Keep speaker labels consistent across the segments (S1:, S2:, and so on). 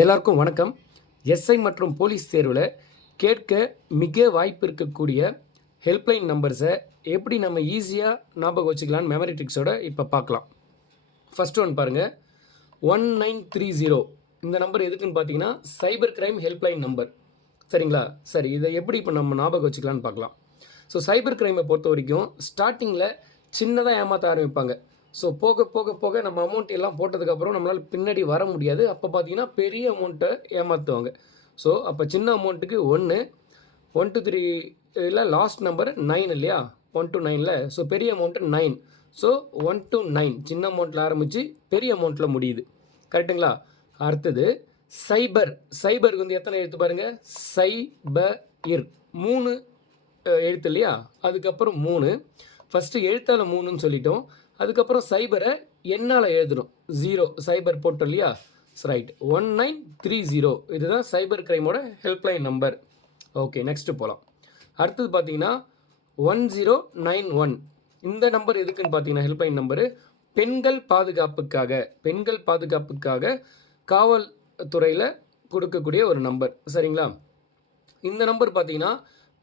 S1: எல்லாருக்கும் வணக்கம். எஸ்ஐ மற்றும் போலீஸ் தேர்வில் கேட்க மிக வாய்ப்பு இருக்கக்கூடிய ஹெல்ப்லைன் நம்பர்ஸை எப்படி நம்ம ஈஸியாக ஞாபகம் வச்சுக்கலான்னு மெமரி ட்ரிக்ஸோட இப்போ பார்க்கலாம். ஃபஸ்ட் ஒன் பாருங்கள் ஒன் நைன் த்ரீ ஜீரோ இந்த நம்பர் எதுக்குன்னு பார்த்தீங்கன்னா சைபர் கிரைம் ஹெல்ப்லைன் நம்பர் சரிங்களா? சரி இதை எப்படி இப்போ நம்ம ஞாபகம் வச்சுக்கலான்னு பார்க்கலாம். ஸோ சைபர் கிரைமை பொறுத்த வரைக்கும் ஸ்டார்டிங்கில் சின்னதாக ஏமாற்ற ஆரம்பிப்பாங்க. ஸோ போக போக போக நம்ம அமௌண்ட் எல்லாம் போட்டதுக்கப்புறம் நம்மளால் பின்னாடி வர முடியாது. அப்போ பார்த்தீங்கன்னா பெரிய அமௌண்ட்டை ஏமாற்றுவாங்க ஸோ அப்போ சின்ன அமௌண்ட்டுக்கு ஒன்று ஒன் டூ த்ரீ இதில் லாஸ்ட் நம்பர் நைன் இல்லையா? ஒன் டு நைனில் ஸோ பெரிய amount nine so one two nine சின்ன அமௌண்ட்டில் ஆரம்பித்து பெரிய அமௌண்ட்டில் முடியுது. கரெக்டுங்களா அடுத்தது சைபர் சைபருக்கு வந்து எத்தனை எழுத்து பாருங்கள் சைபர் இர் மூணு எழுத்து இல்லையா? அதுக்கப்புறம் மூணு. ஃபஸ்ட்டு எழுத்தால் மூணுன்னு சொல்லிட்டோம். அதுக்கப்புறம் சைபரை என்னால் எழுதணும். ஜீரோ சைபர் போட்டோம் இல்லையா? Right one nine three zero இதுதான் சைபர் கிரைமோட ஹெல்ப்லைன் நம்பர் ஓகே நெக்ஸ்ட்டு போகலாம் அடுத்தது பார்த்தீங்கன்னா ஒன் ஜீரோ நைன் ஒன் இந்த நம்பர் எதுக்குன்னு பார்த்தீங்கன்னா ஹெல்ப்லைன் நம்பரு பெண்கள் பாதுகாப்புக்காக பெண்கள் பாதுகாப்புக்காக காவல்துறையில் கொடுக்கக்கூடிய ஒரு நம்பர் சரிங்களா? இந்த நம்பர் பார்த்தீங்கன்னா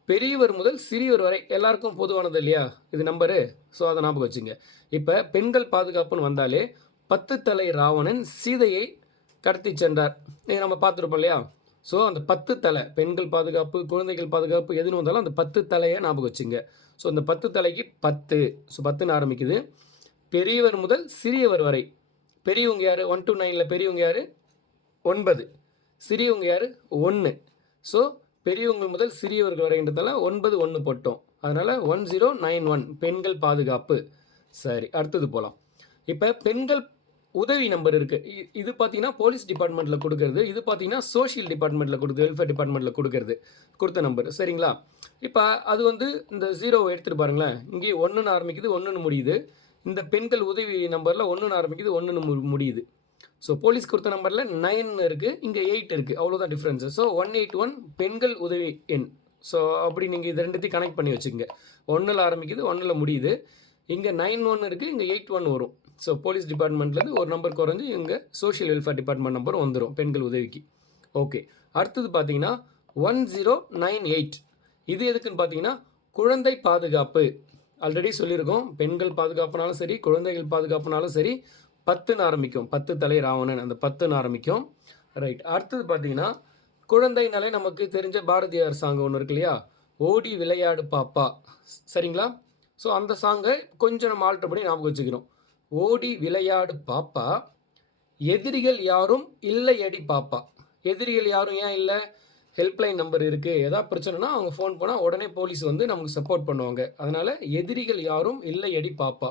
S1: பெரியவர் முதல் சிறியவர் வரை எல்லாருக்கும் பொதுவானது இல்லையா? இது நம்பரு. ஸோ அதை ஞாபகம் வச்சுங்க. இப்போ பெண்கள் பாதுகாப்புன்னு வந்தாலே பத்து தலை ராவணன் சீதையை கடத்தி சென்றார். இது நம்ம பார்த்துருப்போம் இல்லையா? ஸோ அந்த பத்து தலை பெண்கள் பாதுகாப்பு குழந்தைகள் பாதுகாப்பு எதுன்னு வந்தாலும் அந்த பத்து தலையை ஞாபகம் வச்சுங்க. ஸோ அந்த பத்து தலைக்கு பத்து. ஸோ பத்துன்னு ஆரம்பிக்குது. பெரியவர் முதல் சிறியவர் வரை. பெரியவங்க யார்? ஒன் டு நைனில் பெரியவங்க யார்? ஒன்பது. சிறியவங்க யார்? ஒன்று ஸோ பெரியவங்க முதல் சிறியவர்கள் வரைன்றதால ஒன்பது ஒன்று போட்டோம். அதனால் ஒன் ஜீரோ நைன் ஒன் பெண்கள் பாதுகாப்பு. சரி அடுத்தது போகலாம் இப்போ பெண்கள் உதவி நம்பர் இருக்குது இது பார்த்தீங்கன்னா போலீஸ் டிபார்ட்மெண்ட்டில் கொடுக்கறது. இது பார்த்தீங்கன்னா சோஷியல் டிபார்ட்மெண்ட்டில் கொடுக்குது வெல்ஃபேர் டிபார்ட்மெண்ட்டில் கொடுக்கறது. கொடுத்த நம்பர் சரிங்களா? இப்போ அது வந்து இந்த ஜீரோவை எடுத்துகிட்டு பாருங்களேன். இங்கேயே ஒன்றுன்னு ஆரம்பிக்குது ஒன்றுன்னு முடியுது. இந்த பெண்கள் உதவி நம்பரில் ஒன்றுன்னு ஆரம்பிக்குது ஒன்றுன்னு மு முடியுது. ஸோ போலீஸ் கொடுத்த நம்பரில் நைன் இருக்குது இங்கே எயிட் இருக்குது அவ்வளோதான் difference so one eight one பெண்கள் உதவி எண். ஸோ அப்படி நீங்கள் இது ரெண்டுத்தையும் கனெக்ட் பண்ணி வச்சுக்கோங்க. ஒன்றில் ஆரம்பிக்குது ஒன்றில் முடியுது. இங்கே நைன் ஒன் இருக்குது இங்கே எயிட் ஒன் வரும். ஸோ போலீஸ் டிபார்ட்மெண்ட்லேருந்து ஒரு நம்பர் குறைஞ்சி இங்கே சோஷியல் வெல்ஃபேர் டிபார்ட்மெண்ட் நம்பர் வந்துடும் பெண்கள் உதவிக்கு. ஓகே அடுத்தது பார்த்தீங்கன்னா ஒன் ஜீரோ நைன் எயிட் இது எதுக்குன்னு பார்த்தீங்கன்னா குழந்தை பாதுகாப்பு. ஆல்ரெடி சொல்லியிருக்கோம் பெண்கள் பாதுகாப்புனாலும் சரி குழந்தைகள் பாதுகாப்புனாலும் சரி பத்துன்னு ஆரம்பிக்கும். பத்து தலை ராவணன் அந்த பத்துன்னு ஆரம்பிக்கும். ரைட் அடுத்தது பார்த்தீங்கன்னா குழந்தைனாலே நமக்கு தெரிஞ்ச பாரதியார் சாங் ஒன்று இருக்கு இல்லையா? ஓடி விளையாடு பாப்பா. சரிங்களா? ஸோ அந்த சாங்கை கொஞ்சம் நம்ம ஆல்ட்ரு பண்ணி ஞாபகம் வச்சுக்கிறோம். ஓடி விளையாடு பாப்பா. எதிரிகள் யாரும் இல்லை அடி பாப்பா. எதிரிகள் யாரும் ஏன் இல்லை? ஹெல்ப்லைன் நம்பர் இருக்குது ஏதாவது பிரச்சனைனா அவங்க ஃபோன் பண்ணால் உடனே போலீஸ் வந்து நமக்கு சப்போர்ட் பண்ணுவாங்க. அதனால் எதிரிகள் யாரும் இல்லை அடி பாப்பா.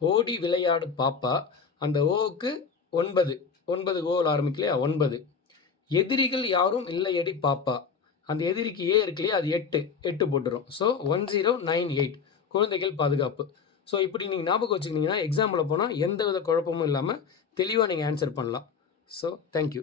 S1: ஓடி விளையாடு பாப்பா. அந்த ஓவுக்கு ஒன்பது. ஒன்பது ஓவில் ஆரம்பிக்கலையா? ஒன்பது. எதிரிகள் யாரும் இல்லையடி பாப்பா. அந்த எதிரிக்கு ஏ இருக்கு இல்லையா அது எட்டு. எட்டு போட்டுரும். So one zero nine eight குழந்தைகள் பாதுகாப்பு. ஸோ இப்படி நீங்கள் ஞாபகம் வச்சுக்கிட்டிங்கன்னா எக்ஸாமில் போனால் எந்த வித குழப்பமும் இல்லாமல் தெளிவாக நீங்கள் ஆன்சர் பண்ணலாம். So thank you